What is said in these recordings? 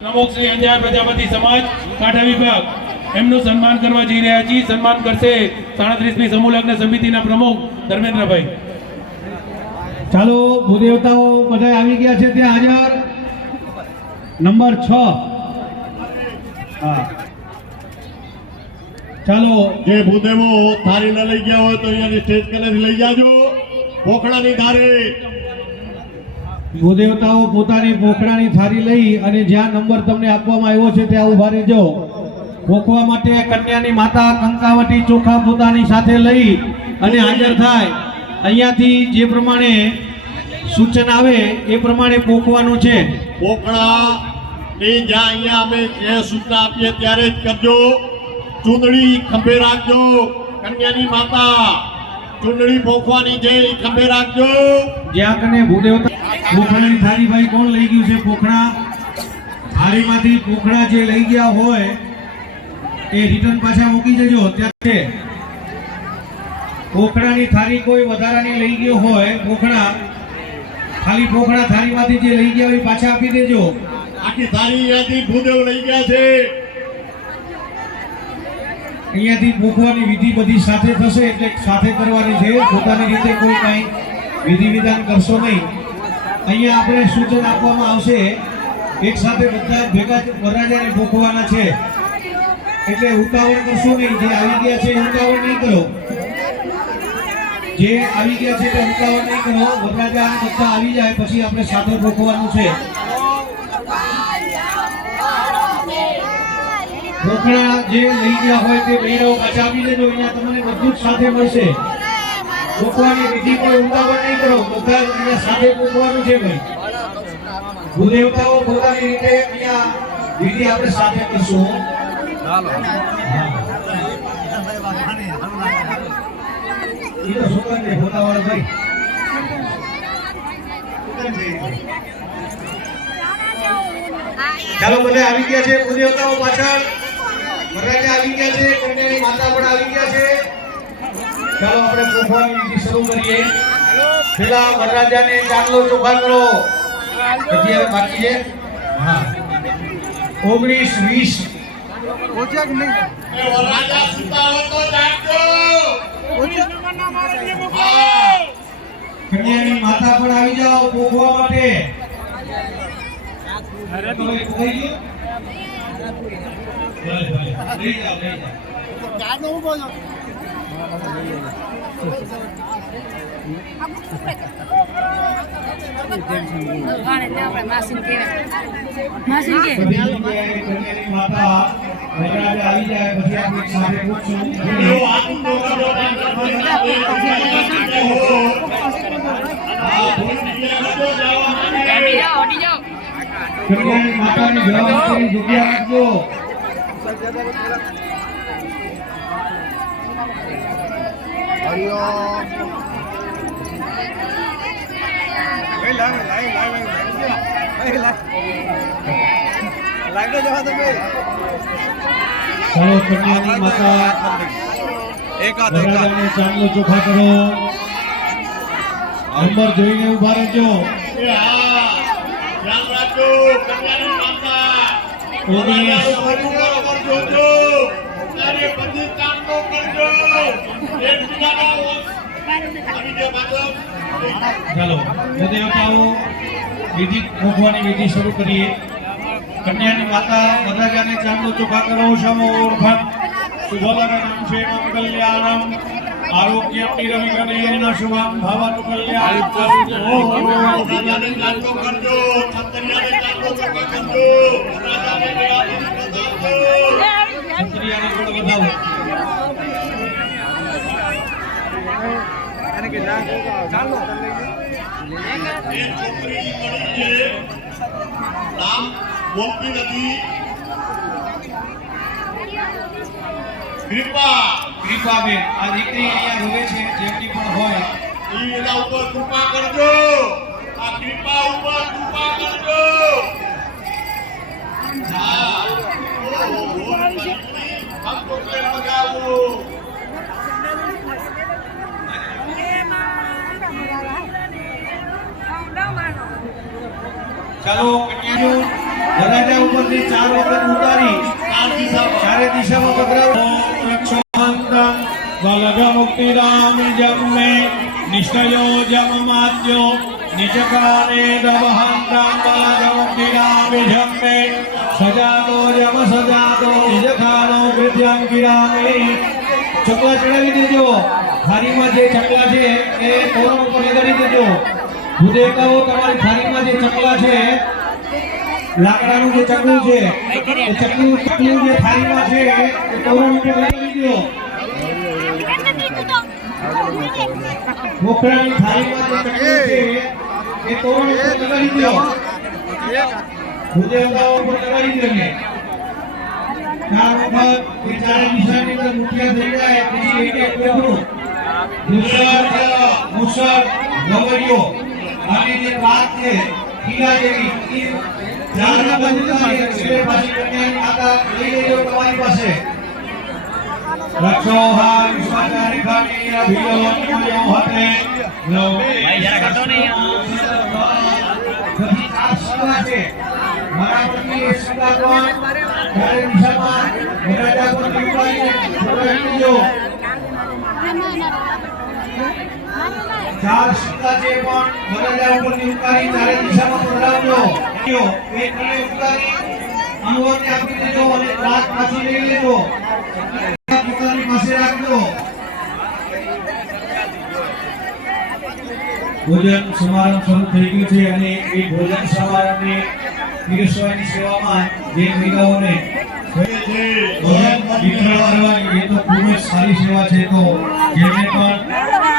પ્રમુખ શ્રી અંજાર પ્રજાપતિ સમાજ કાંઠા વિભાગ એમનું સન્માન કરવા જઈ રહ્યા છીએ. સન્માન કરશે 37મી સમૂહ લગ્ન સમિતિના પ્રમુખ ધર્મેન્દ્રભાઈ. ચાલો ભૂદેવતાઓ બધા આવી ગયા છે ત્યાં હાજર. નંબર 6. હા ચાલો જે ભૂદેવો થાળી ન લઈ ગયા હોય તો અહીંયાની સ્ટેજ કનેથી લઈ જાજો. પોખડાની ધારે ભૂદેવતાઓ પોતાની પોખડાની થાળી લઈ અને જ્યાં નંબર તમને આપવામાં આવ્યો છે ત્યાં ઉભા રહેજો. પોખવા માટે કન્યાની માતા કંકાવટી ચોખા પોતાની સાથે લઈ અને હાજર થાય. અહીંયાથી જે પ્રમાણે સૂચન આવે એ પ્રમાણે પોખવાનું છે. પોખડા ની જ્યાં અહીંયા અમે જે સૂચના આપીએ ત્યારે જ કરજો. ચૂંદડી ખંભે રાખજો. કન્યાની માતા ચૂંદડી પોખવાની છે એ ખંભે રાખજો. જ્યાં કને ભૂદેવતા પોખડાની થાળી ભાઈ કોણ લઈ ગયું છે? પોખડા થાળીમાંથી પોખડા જે લઈ ગયા હોય એ રિટર્ન પાછા મૂકી જજો. ત્યાં છે પોખડાની થાળી કોઈ વધારાની લઈ ગયો હોય, પોખડા ખાલી પોખડા થાળીમાંથી જે લઈ ગયા હોય પાછા આપી દેજો. આખી થાળી અહીંયાથી ભૂદેવ લઈ ગયા છે. અહીંયાથી પોખવાની વિધિ બધી સાથે થશે એટલે સાથે કરવાની છે. પોતાની રીતે કોઈ કાંઈ વિધિ વિધાન કરશો નહીં. અહીંયા આપણે સૂચન આપવામાં આવશે. એક સાથે બધા ભેગા વરરાજાને પોખવાના છે એટલે ઉતાવળ કરશો નહીં. જે આવી ગયા છે ઉતાવળ નહીં કરો. જે આવી ગયા છે તે ઉતાવળ નહીં કરો. વરરાજા બધા આવી જાય પછી આપણે સાથે પોખવાનું છે. પોખડા જે લઈ ગયા હોય તે બૈરાઓ પાછા આપી દેજો. અહીંયા તમને બધું જ સાથે મળશે. પોખવાની વિધિ કોઈ ઉતાવળ નહીં કરો. બધા અહીંયા સાથે પોખવાનું છે ભાઈ. ભૂદેવતાઓ પોતાની રીતે અહીંયા વિધિ આપણે સાથે કરશું. એ તો સુગંધ પોતાવાળા ભાઈ. ચાલો બધા આવી ગયા છે. ભૂદેવતાઓ પાછળ વરરાજા આવી ગયા છે. કન્યાની માતા પણ આવી ગયા છે. ચાલો આપણે પોખવાની વિધિ શરૂ કરીએ. પેલા વરરાજાને ચાંદલો ચોખા કરો. હજી હવે બાકી છે. હા 19 20 વરરાજા સુતા હોય તો જાગજો. કન્યાની માતા પણ આવી જાઓ પોખવા માટે. માતાની જવાબદારી જગ્યા રાખજો. કન્યાની માતા વરરાજાને ચાંદલો ચોખા કરો. નંબર જોઈને ઉભા રહેજો. ધ્યાન રાખજો. કન્યાની માતા 19 જોજો. ત્યારે બધી કામો કરજો. એકબીજાના ચાલો ભૂદેવતાઓ વિધિ પોખવાની વિધિ શરૂ કરીએ. કન્યાની માતા વરરાજાને ચાંદલો ચોખા કરો. શમો ઓરફન શુભલગ્નમ ક્ષેમં કલ્યાણમ આરોગ્યમ નિરવિઘ્નેન શુભમ ભવતુ કલ્યાણમ. રાજાને ચાંદલો કરજો. છત્રિયાને ચાંદલો કરજો. રાજાને છત્રીયાને ગોળ વધાવો. એ છોકરી મળી છે. નામ બોલતી નથી. કૃપાબેન આ દીકરી અહીંયા રોવે છે. જેમની પણ હોય એના ઉપર કૃપા કરજો. આ કૃપા ઉપર કૃપા કરજો. ચાલો કન્યાનું વરરાજા ઉપરથી 4 વખત ઉતારી ચારે દિશામાં પધરાવો. રક્ષોમંતં વલગમુક્તિરામ જમ્મે નિષ્ઠયો જમમાત્યો નિજકારે દવહંતં વલગમુક્તિરામ જમ્મે સજાતો જમ સજાતો નિજકારો કૃત્યં કિરામે. ચકલા ચડાવી દેજો. થાળીમાં જે ચકલા છે એ તોરણ ઉપર લગાડી દેજો. ભૂદેવતાઓ તમારી થાળીમાં જે ચકલા છે, લાકડાનું જે ચકલું છે, એ ચકલું જે થાળીમાં છે એ તોરણ ઉપર લગાડી દો. મોખરાની થાળીમાં જે ચકલું છે એ તોરણ ઉપર લગાડી દો. ભૂદેવતાઓ ઉપર લગાડી દેને. 4 વખત એ ચારે દિશાની અંદર મુઠિયા થઈ જાય પછી એક એક કોકરું મુસર ગવડિયો અને જે વાત છે ખીલા જેવી એ 4 વખત ઉતારી એટલે પાછી કન્યાની માતા લઈ લેજો તમારી પાસે. રક્ષોહા વિશ્વાચારી ખાની અભિયો હતે લો ભાઈ જરા કાઢો ને બધી 4 શિવા છે. મારા પત્ની એ શિવા કોણ ચારે દિશામાં વરરાજા પર દીપાઈને છોડાવી દેજો. 4 શિવા છે પણ વરરાજા ઉપરની ઉતારી ચારે દિશામાં પધરાવજો. એક ને ઉતારી અનુવરને આપી દેજો અને રાત પાછી લઈ લેજો. પોતાની પાસે રાખજો. ભોજન સમારંભ શરૂ થઈ ગયું છે અને એ ભોજન સમારંભને પીરસવાની સેવામાં જે મહિલાઓને ભોજન વિતરણ કરવાની એ તો ખૂબ જ સારી સેવા છે. તો જેમને પણ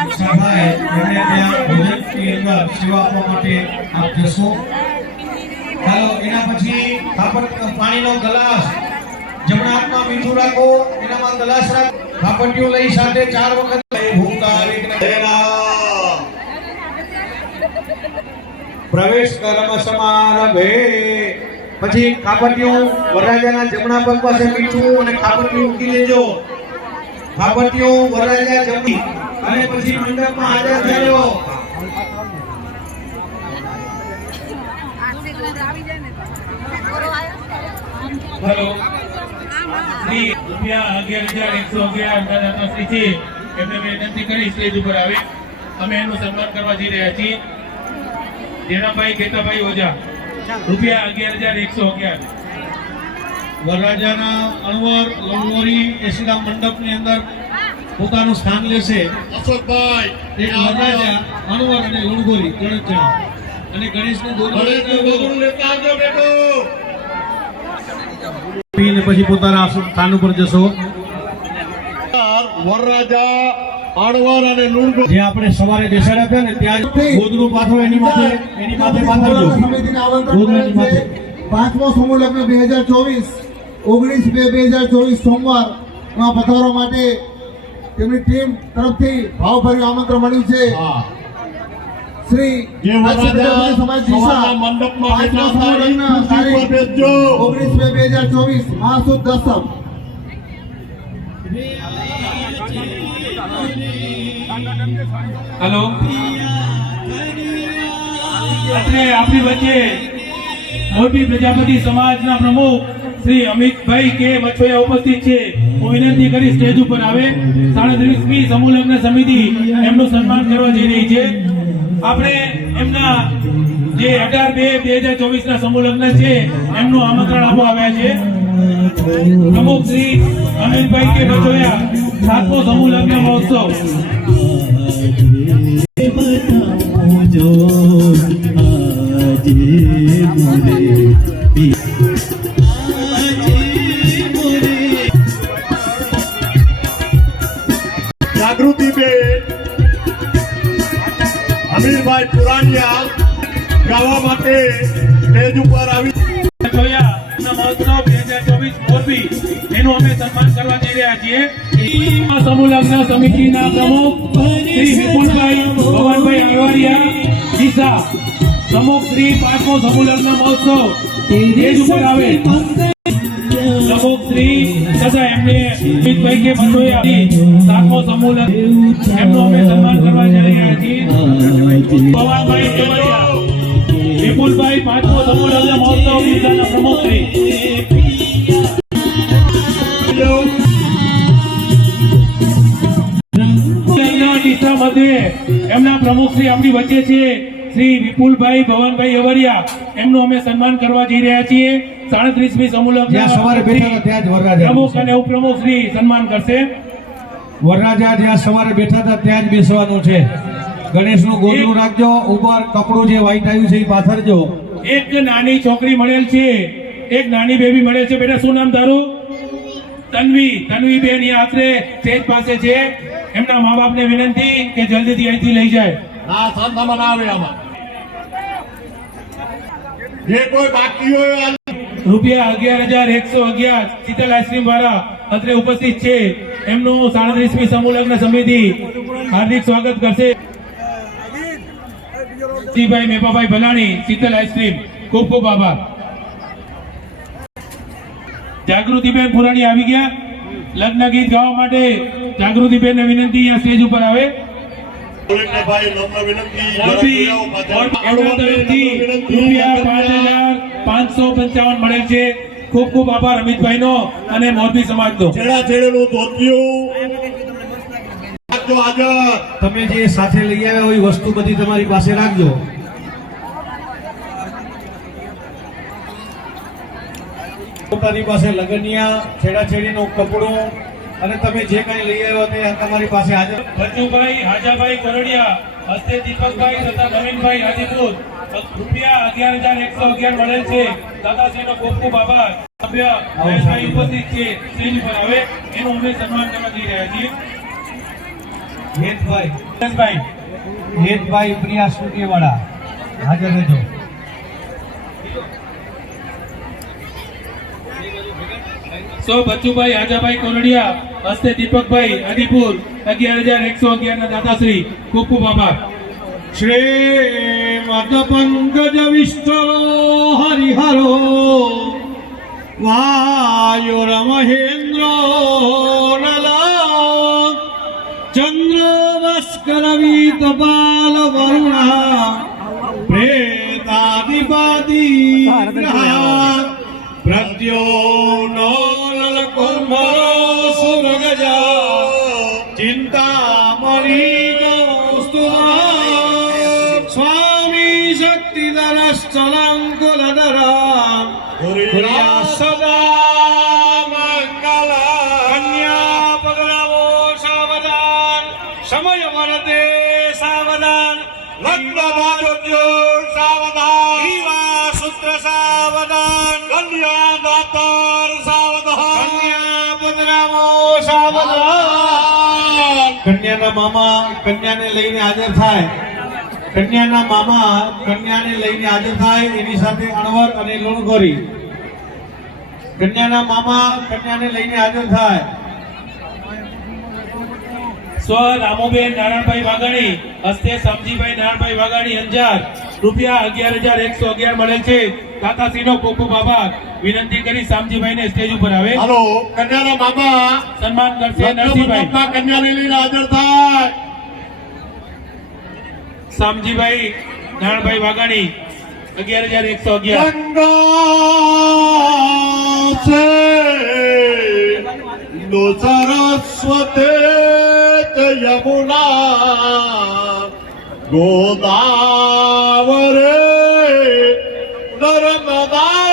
ઈચ્છા થાય એમને ત્યાં ભોજનની અંદર સેવા આપવા માટે આપ જશો. ચાલો એના પછી પાણીનો ગ્લાસ જમણા હાથમાં મીઠું રાખો, એનામાં ગ્લાસ રાખો. ખાપટીઓ લઈ સાથે 4 વખત પ્રવેશ કર્મ સમારંભે. પછી ખાપટીઓ વરરાજાના જમણા પગ પાસે મીઠું અને ખાપટીઓ મૂકી દેજો. ખાપટીઓ વરરાજા જમણી અને પછી મંડપમાં હાજર થયો. હેલો શ્રી રૂપિયા 11,111 દાતા શ્રી છે એમને વિનંતી કરી સ્ટેજ ઉપર આવે. અમે એનું સન્માન કરવા જઈ રહ્યા છીએ. જેનાભાઈ કેતાભાઈ ઓઝા રૂપિયા 11,111. વરરાજાના અણવર લંગોરી એસીના મંડપની અંદર પોતાનું સ્થાન લેશે. અશોકભાઈ એક વરરાજા અણવર અને લંગોરી 3 જણ અને ગણેશનું ગણેશનું લેતા આવજો બેટો. પીને પછી પોતાના સ્થાન ઉપર જશો. વરરાજા અણવર અને લુણગો જે આપણે સવારે બેસાડ્યા હતા ને ત્યાં ગોદડું પાથરો એની માથે પાથરજો. સમિતિને આમંત્રણ ગોદડાની કરે છે. માથે 5મો સમૂહ લગ્ન 2024 19/2/2024 સોમવારમાં પધારવા માટે તેમની ટીમ તરફથી ભાવભર્યું આમંત્રણ મળ્યું છે. હા શ્રી જે વરરાજા સમાજ દિશા સવારના મંડપમાં 5મો બેઠા સમૂહ હતા, લગ્ન એ ખુરશી તારીખ પર બેસજો. 19/2/2024 મહાસુદ દસમ. હેલો અત્રે આપણી વચ્ચે મોટી પ્રજાપતિ સમાજના પ્રમુખ શ્રી અમિતભાઈ કે મછોયા ઉપસ્થિત છે. હું વિનંતી કરી સ્ટેજ ઉપર આવે. 37મી સમૂહ લગ્ન સમિતિ એમનું સન્માન કરવા જઈ રહી છે. આપણે એમના જે 18/2/2024 ના સમૂહ લગ્ન છે એમનું આમંત્રણ આપવા આવ્યા છે. પ્રમુખ શ્રી અમિતભાઈ કે મછોયા 7મો સમૂહ લગ્ન મહોત્સવ. જાગૃતિબેન અમીરભાઈ પુરાણિયા ગાવા માટે સ્ટેજ ઉપર આવી. જોયા મહોત્સવ 2024 મોરબી એનું અમે સન્માન કરવા જઈ રહ્યા છીએ. આ સમૂહ લગ્ન સમિતિના પ્રમુખ શ્રી વિપુલભાઈ ભવનભાઈ અલવારિયા દિશા પ્રમુખ શ્રી 5મો સમૂહ લગ્ન મહોત્સવ સ્ટેજ ઉપર આવે. પ્રમુખ શ્રી તથા એમને અમિતભાઈ કે મછોયા 7મો સમૂહ લગ્ન એમનું અમે સન્માન કરવા જઈ રહ્યા છીએ. ભવનભાઈ કેવડિયા વિપુલભાઈ પાંચમો સમૂહ લગ્ન મહોત્સવ વિસ્તારના પ્રમુખ શ્રી ટીસા મધ્યે એમના પ્રમુખ શ્રી આપણી વચ્ચે છે શ્રી વિપુલભાઈ ભવનભાઈ અવરિયા, એમનું અમે સન્માન કરવા જઈ રહ્યા છીએ. 37મી સમૂહ જ્યાં સવારે બેઠા હતા ત્યાં જ વરરાજા પ્રમુખ અને ઉપપ્રમુખ શ્રી સન્માન કરશે. વરરાજા જ્યાં સવારે બેઠા હતા ત્યાં જ બેસવાનું છે. ગણેશનું ગોદડું રાખજો, ઉપર કપડું જે વ્હાઈટ આવ્યું છે એ પાથરજો. એક નાની છોકરી મળેલ છે, એક નાની બેબી મળેલ છે. બેટા શું નામ તારું? તન્વી. તન્વી બેન અહીંયા આશરે સ્ટેજ પાસે છે. એમના મા બાપને વિનંતી કે જલ્દીથી અહીંથી લઈ જાય. ના સંતમાં ના આવે આમાં. જે કોઈ બાકી હોય રૂપિયા 11,111 શીતલ આઈસ્ક્રીમ વાળા અત્રે ઉપસ્થિત છે. એમનું 37મી સમૂહ લગ્ન સમિતિ હાર્દિક સ્વાગત કરશે. જીભાઈ મેપાભાઈ ભલાણી, શીતલ આઈસ્ક્રીમ, ખૂબ ખૂબ આભાર. જાગૃતિબેન પુરાણી આવી ગયા લગ્ન ગીત ગાવા માટે. જાગૃતિબેન ને વિનંતી અહીંયા સ્ટેજ ઉપર આવે. ભાઈ નમ્ર વિનંતી એમના તરફથી રૂપિયા 5,555 મળેલ છે. ખૂબ ખૂબ આભાર અમિતભાઈ નો અને મોરબી સમાજ નો. છેડા છેડેનું ધોતિયું રાખજો હાજર. તમે જે સાથે લઈ આવ્યા હોય એ વસ્તુ બધી તમારી પાસે રાખજો. પોતાની પાસે લગનિયા, છેડાછેડીનું કપડું અને તમે જે કંઈ લઈ આવ્યો તે તમારી પાસે હાજર. બચુભાઈ હાજાભાઈ કરોડિયા, હસ્તે દીપકભાઈ તથા નવીનભાઈ હાજીપુર રૂપિયા 11,111 મળેલ છે. દાદાશ્રીનો ખૂબ ખૂબ આભાર. સભ્ય મહેશભાઈ ઉપસ્થિત છે સ્ટેજ પર. હવે એનું અમે સન્માન કરવા જઈ રહ્યા છીએ. હેતભાઈ પ્રિયા સ્ટુડિયોવાળા હાજર રહેજો. બચુભાઈ હાજાભાઈ કોરડિયા, હસ્તે દીપકભાઈ આદિપુર 11,111 ના દાતાશ્રી, ખૂબ ખૂબ આભાર. શ્રીમદ પંકજ વિષ્ણુ હરિહરો વાયુરમહેન્દ્રો નલા ચંદ્રવસ્કરવીતપાલ વરુણા પ્રેતાદિપાદી પ્રત્યો નલકુંભરો સુરગજા ચિંતામણી કૌસ્તુભા સ્વામી શક્તિધરશ્ચલંકુલધરા કુર્યા સદા મંગલ. કન્યા પગલાવો સાવધાન, સમય વરદે સાવધાન, લગ્ન બાજોદ્યો સાવધાન, વિવાહ સૂત્ર સાવધાન, કન્યા દાતાર સાવધાન, કન્યા પગલાવો સાવધાન. કન્યાના મામા કન્યાને લઈને હાજર થાય. કન્યાના મામા કન્યાને લઈને હાજર થાય. એની સાથે અણવર અને લુણગોરી. કન્યાના મામા કન્યાને લઈને હાજર થાય. રામુબેન નારાયણભાઈ વાઘાણી, હસ્તે સમજીભાઈ નારાયણભાઈ વાઘાણી અંજાર રૂપિયા 11,111 મળેલ છે. દાતાશ્રીનો ખૂબ ખૂબ આભાર. વિનંતી કરી શામજીભાઈ ને સ્ટેજ ઉપર આવે. હાલો કન્યાના મામા સન્માન કરશે નરસિંહભાઈ. કન્યાને લઈને હાજર થાય. શામજીભાઈ નારાયણભાઈ વાઘાણી 11,111. ગંગા સે નો સરસ્વતે યમુના ગોદાવરે નર્મદા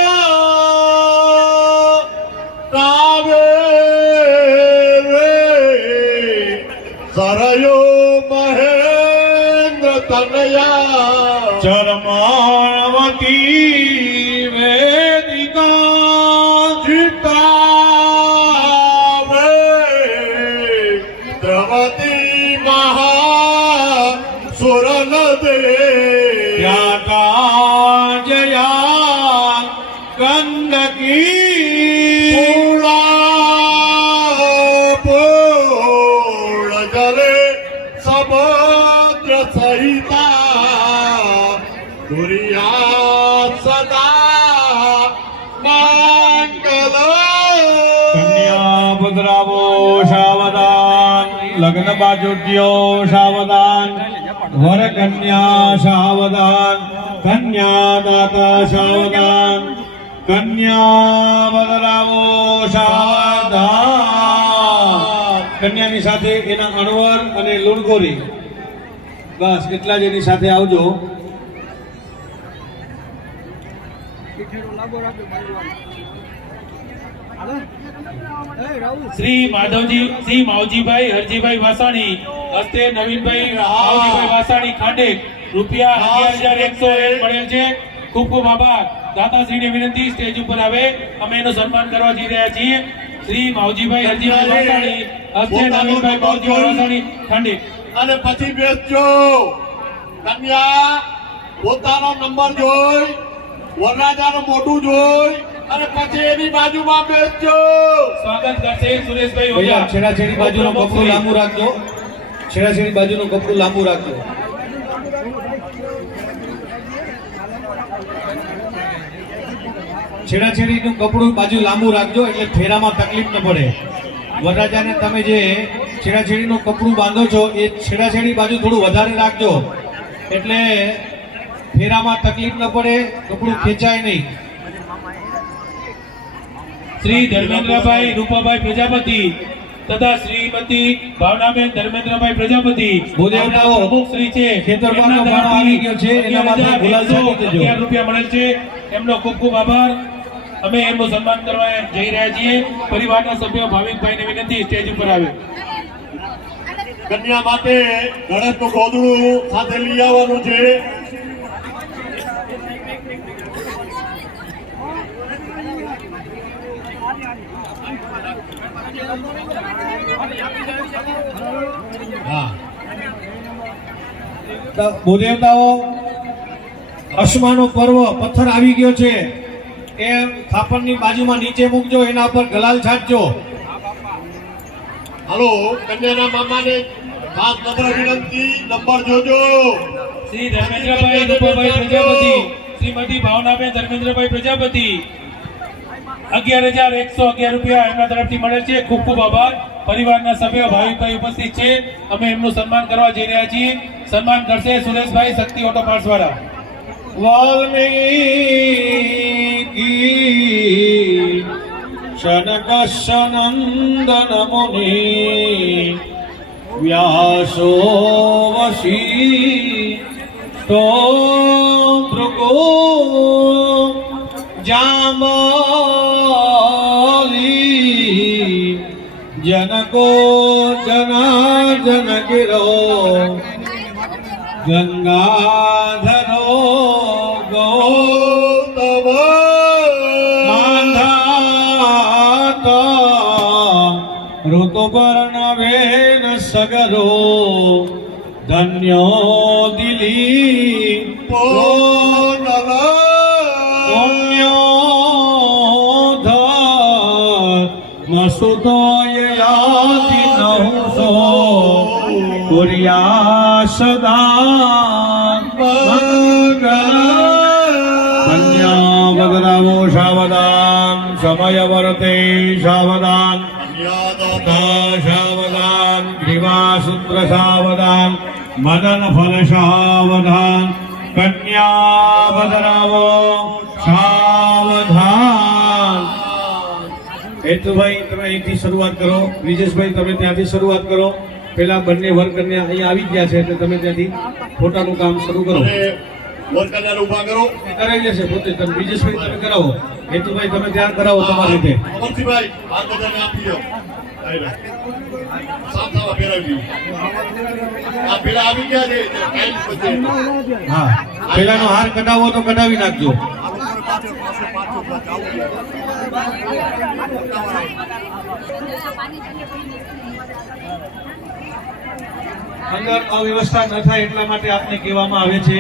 કાવેરે સરયો મહેન્દ્ર તનયા ચરમાણવતી વેદિકા ચિત્રાવે દ્રવતી મહા સુરનદે ત્યાગા જયા ગંદકી પૂળ જલે સમુદ્ર સહિતા દુરિયા સદા મંગલ. કન્યા પધરાવો સાવધાન, લગ્ન બાજોટ્યો સાવધાન, વર કન્યા સાવધાન, કન્યા દાતા સાવધાન, કન્યા બદલાવો સાવધાન. કન્યાની સાથે એના અણવર અને લુણગોરી, બસ એટલા જ એની સાથે આવજો. શ્રી માવજીભાઈ હરજીભાઈ વાસાણી હસ્તે નવીનભાઈ માવજીભાઈ વાસાણી ખાંડેક રૂપિયા 11,101 મળેલ છે. ખૂબ ખૂબ આભાર. દાતાશ્રીને વિનંતી સ્ટેજ ઉપર આવે, અમે એનું સન્માન કરવા જઈ રહ્યા છીએ. શ્રી માવજીભાઈ હરજીભાઈ વાસાણી હસ્તે નવીનભાઈ માવજીભાઈ વાસાણી ખાંડેક. અને પછી બેસજો. કન્યા પોતાનો નંબર જોઈ, વરરાજાનું મોઢું જોઈ અને પછી એની બાજુમાં બેસજો. સ્વાગત કરશે સુરેશભાઈ ભૈયા ઓઝા. છેડાછેડી બાજુનું કપડું લાંબુ રાખજો, છેડાછેડી બાજુનું કપડું લાંબુ રાખજો. છેડાછેડીનું કપડું બાજુ લાંબુ રાખજો એટલે ફેરામાં તકલીફ ન પડે. વરરાજાને તમે જે છેડાછેડીનું કપડું બાંધો છો એ છેડાછેડી બાજુ થોડું વધારે રાખજો એટલે ફેરામાં તકલીફ ન પડે, કપડું ખેંચાય નહીં. શ્રી ધર્મેન્દ્રભાઈ રૂપાભાઈ પ્રજાપતિ તથા શ્રીમતી ભાવનાબેન ધર્મેન્દ્રભાઈ પ્રજાપતિ ભૂદેવતાઓ પ્રમુખ શ્રી છે. ખેતરબાગનો ભાણો આવી ગયો છે, એના માટે ગુલાલ છાંટી દેજો. 11 રૂપિયા મળેલ છે. એમનો ખૂબ ખૂબ આભાર. અમે એમનું સન્માન કરવા જઈ રહ્યા છીએ. પરિવારના સભ્યો ભાવિકભાઈને વિનંતી સ્ટેજ ઉપર આવે. કન્યા માટે ગણેશનું ગોદડું સાથે લઈ આવવાનું છે. હા, ભૂદેવતાઓ અશ્માનો પર્વ પથ્થર આવી ગયો છે એ ખાપણની બાજુમાં નીચે મૂકજો, એના પર ગલાલ છાંટજો. હાલો, કન્યાના મામાને ખાસ નમ્ર વિનંતી, નંબર જોજો. શ્રી ધર્મેન્દ્રભાઈ રૂપાભાઈ પ્રજાપતિ, શ્રીમતી ભાવનાબેન ધર્મેન્દ્રભાઈ પ્રજાપતિ 11,111 રૂપિયા એમના તરફથી મળે છે. ખૂબ ખૂબ આભાર. પરિવારના સભ્યો ભાવિકભાઈ ઉપસ્થિત છે. અમે એમનું સન્માન કરવા જઈ રહ્યા છીએ. સન્માન કરશે સુરેશભાઈ શક્તિ ઓટો પાર્ટ્સ વાળા. વાલ્મીકી શનકશનંદન મુનિ વ્યાસો વશી તો ભૃગુ જાંબલી જनको જનાર્દન ગિરો ગંગાધરો ગૌતમ માંધાતા ઋતુપર્ણવેન સગરો ધન્યો દિલી મસુતો યાતિ નહુસો કુર્યા સદા મંગલ. કન્યા બદલાવો સાવધાન, સમય વર્તે સાવધાન, સાવધાન, ગ્રીવાસૂત્ર સાવધાન, મદન ફલ સાવધાન. કન્યા બદલાવો સાવધાન. હેતુભાઈ તમે અહીંથી શરૂઆત કરો, બ્રિજેશભાઈ તમે ત્યાંથી શરૂઆત કરો. પેલા બંને વર્કરને અહીંયા આવી ગયા છે એટલે તમે ત્યાંથી ફોટાનું કામ શરૂ કરો. અને વર્કરને ઊભા કરો. કરાવી લેશે પોતે. તમે બ્રિજેશભાઈ તમે કરાવો, હેતુભાઈ તમે ત્યાં કરાવો તમારી રીતે. અમરસિંહભાઈ, આ બધાને આપી દો. સાફ થવા ફેરવી. આ પેલા આવી ગયા છે, ટાઈમ પછી. હા, પેલાનો હાર કઢાવો તો કઢાવી નાખજો. અંદર અવ્યવસ્થા ન થાય એટલા માટે આપને કહેવામાં આવે છે.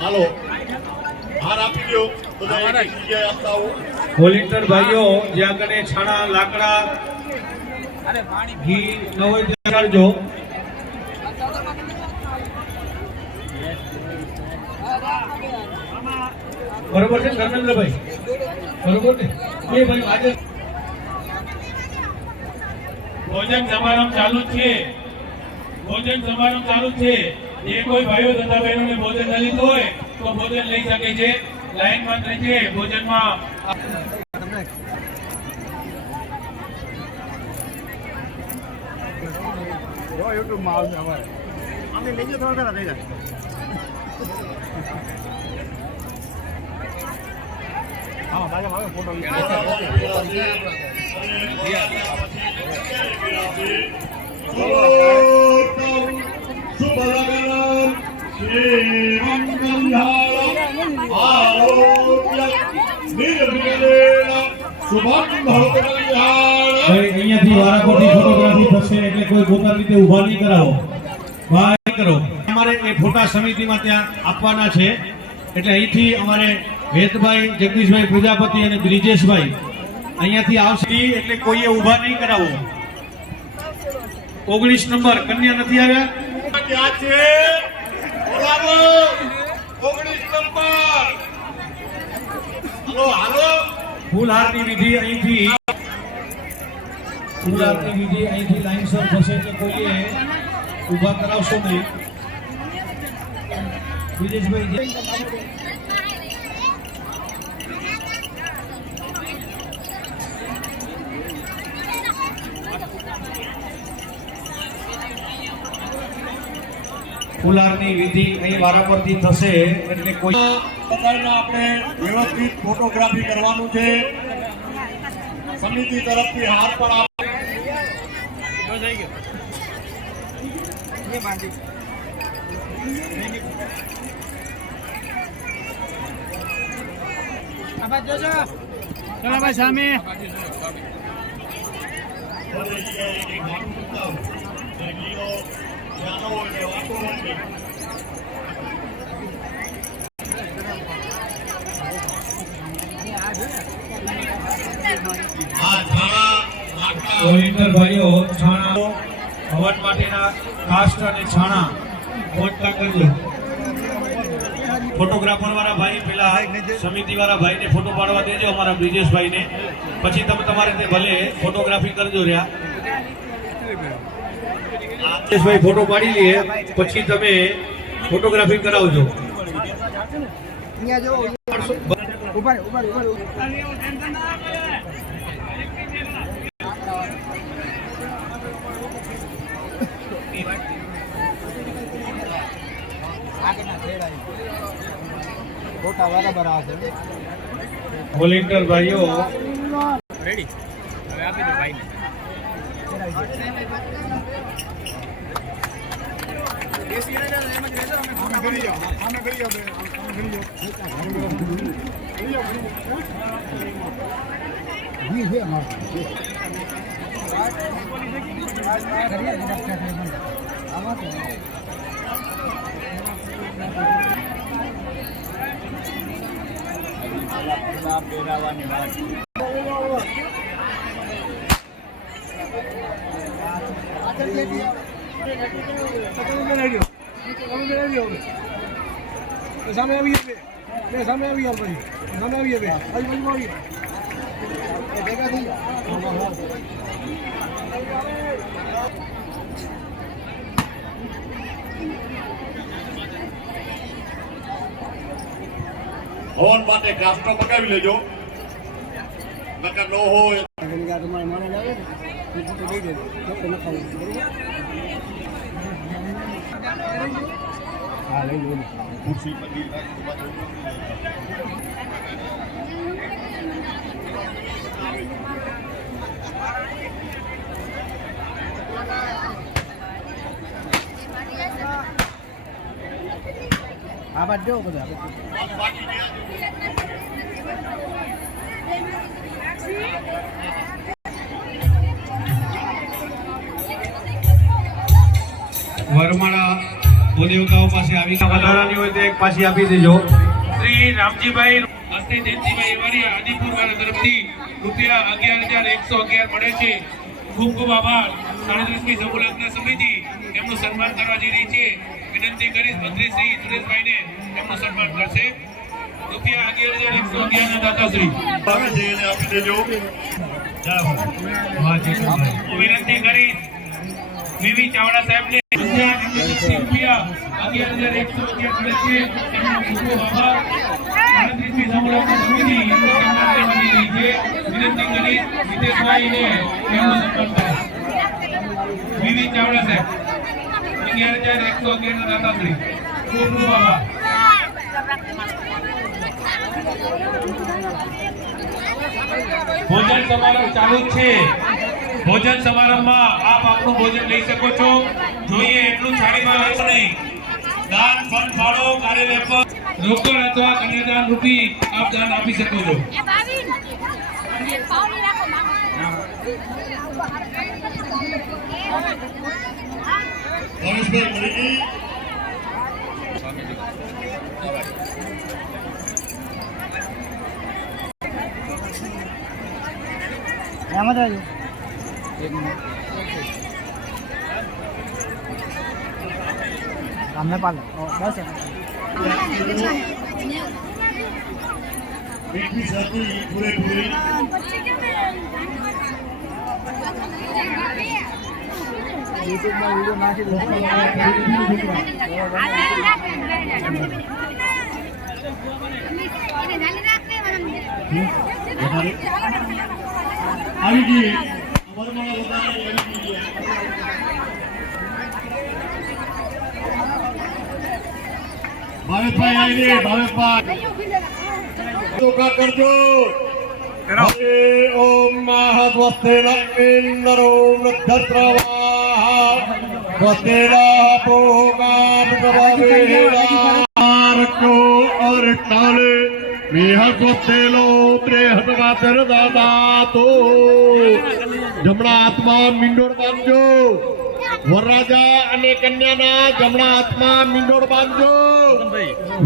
હાલો, હાર આપી દો. બધા એક એક જગ્યાએ આપતા આવો. વોલેન્ટિયર ભાઈઓ જ્યાં કને છાણા લાકડા ઘી ન હોય ત્યાં કાઢજો. બરોબર છે ધર્મેન્દ્રભાઈ? બરોબર ને? એ ભાઈ આજે ભોજન સમારંભ ચાલુ છે. ભોજન સમારંભ ચાલુ છે. જે કોઈ ભાઈઓ તથા બહેનોને ભોજન ન લીધું હોય તો ભોજન લઈ શકે છે. લાઈનમાં રહેજે. ભોજનમાં અહીંયાથી વારાફરતી ફોટોગ્રાફી થશે એટલે કોઈ પોતાની રીતે ઊભા નહીં કરાવો. ભાઈ કરો. અમારે એ ફોટા સમિતિમાં ત્યાં આપવાના છે એટલે અહીંથી અમારે વેદભાઈ, જગદીશભાઈ પ્રજાપતિ અને બ્રિજેશભાઈ અહીંયાથી આવશે એટલે કોઈએ ઊભા નહીં કરાવો. 19 નંબર કન્યા નથી આવ્યા. ક્યાં છે? બોલાવો 19 નંબર. હાલો ફૂલહારની વિધિ અહીંથી લાઈનસર થશે એટલે કોઈએ ઊભા કરાવશો નહીં. બ્રિજેશભાઈ ફૂલહારની વિધિ અહીં વારાફરતી થશે એટલે કોઈ બધાને આપણે વ્યવસ્થિત ફોટોગ્રાફી કરવાનું છે. સમિતિ તરફથી હાર પણ વોલેન્ટિયર ભાઈઓ છાણા હવન માટેના કાસ્ટ અને છાણા મોટા કરજો. ફોટોગ્રાફર વાળા ભાઈ પેલા સમિતિ વાળા ભાઈને ફોટો પાડવા દેજો અમારા બ્રિજેશભાઈને. પછી તમે તમારે રીતે ભલે ફોટોગ્રાફી કરજો રહ્યા. બ્રિજેશભાઈ ફોટો પાડી લઈએ પછી તમે ફોટોગ્રાફી કરાવજો. વોલેન્ટિયર ભાઈઓ રેડી. હવે આપી દો ભાઈને. સામે આવી બે સામે આવી યાર પછી સામે આવી બે આવી ભેગા થઈ હવન માટે કાસ્ટો પકાવી લેજો. નકર ન હોય તમારે માણસ આવે ને તો દઈ દે તો ન ખાવું હા લઈ લો ખુરશી પર આ બાદ જો બધા વરમાળા ભૂદેવતાઓ પાસે આવી વધારાની હોય તો એક પાછી આપી દેજો. શ્રી રામજીભાઈ હસ્તે જયંતિભાઈ વારિયા આદિપુર વાળા તરફથી રૂપિયા 11,111 મળે છે. ખૂબ ખૂબ આભાર. 37મી સમૂહ લગ્ન સમિતિ એમનું સન્માન કરવા જઈ રહી છે. વિનંતી કરીશ મંત્રી શ્રી સુરેશભાઈને એમનું સન્માન કરશે. રૂપિયા 11,111 ના દાતાશ્રી આવે છે એને આપી દેજો. વિનંતી કરીશ વીવી ચાવડા સાહેબને રૂપિયા 11,111 મળે છે. એમનો ખૂબ ખૂબ આભાર. 38મી સમૂહલગ્ન સમિતિ એમનું સન્માન કરવાની રહી છે. વિનંતી કરી જીતેશભાઈને એમનું સન્માન કરે. વીવી ચાવડા સાહેબ 11,111 ના દાતાશ્રી ખૂબ ખૂબ આભાર. ભોજન સમારંભ ચાલુ જ છે. ભોજન સમારંભમાં આપ આપનું ભોજન લઈ શકો છો. જોઈએ એટલું થાળીમાં લેશો નહીં. દાન ફંડ ફાળો કાર્યાલય પર રોકડ અથવા કન્યાદાન રૂપી આપ દાન આપી શકો છો. રમેશભાઈ મળી સામને પાલો બસ એકવી સાથે પૂરેપૂરી યુટ્યુબમાં વિડીયો નાખી દો આવી ગઈ વરમાળા વધારે આવી ગઈ ભાવેશભાઈ આવી ગઈ ભાવેશભાઈ ચોખા કરજો હરે ઓમ મહાસ્વસ્તે લક્ષ્મીન્દરો વૃદ્ધસ્રવાહ સ્વસ્તેલા ભોગા ભગવાદેરકો અર્ટાલે મેહસ્વસ્તેલો ત્રેહતવાતર દાદાતો જમણા હાથમાં મીંડોળ બાંધજો વરરાજા અને કન્યાના જમણા હાથમાં મીંડોળ બાંધજો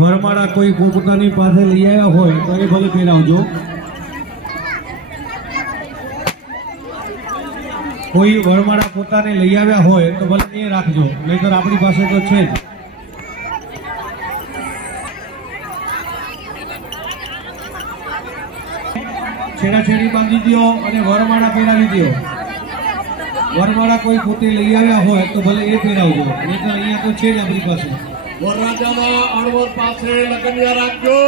વરમાળા કોઈ પોતાની પાસે લઈ આવ્યા હોય તો એ ભલે પહેરાવજો. કોઈ વરમાળા પોતાને લઈ આવ્યા હોય તો ભલે એ રાખજો, નહીંતર આપણી પાસે તો છે જ. છેડાછેડી બાંધી દો અને વરમાળા પહેરાવી દો. વરમાળા કોઈ પોતે લઈ આવ્યા હોય તો ભલે એ પહેરાવજો, નહીંતર અહીંયા તો છે જ આપણી પાસે. વરરાજાના અણવર પાસે લગનિયા રાખજો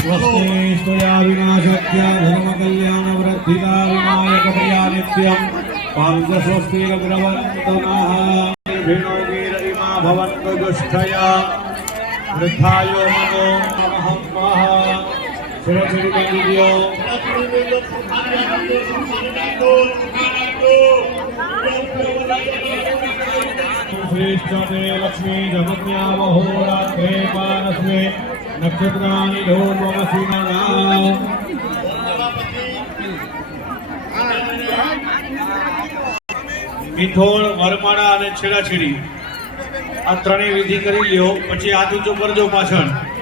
સ્વસ્તે સ્તયા વિનાશક્ય ધર્મ કલ્યાણ વૃદ્ધિકા વિનાયક પ્રિયા નિત્યમ પાંચ સ્વસ્તિ અગ્રવંતનાઃ ભીનોગીરઈમા ભવન્તુ દુષ્ટયા વૃદ્ધાયો મનો નમઃ સ્વાહા. છેડાછેડી બાંધી દો. શ્રેષ્ઠતે લક્ષ્મી જગન્યા મહોરાત્રે પારસ્મે નક્ષત્રાની ઢોલવમસિના. મીઠોળ, વરમાળા અને છેડાછેડી આ ત્રણેય વિધિ કરી લ્યો, પછી હાથ ઊંચો કરજો પાછળ.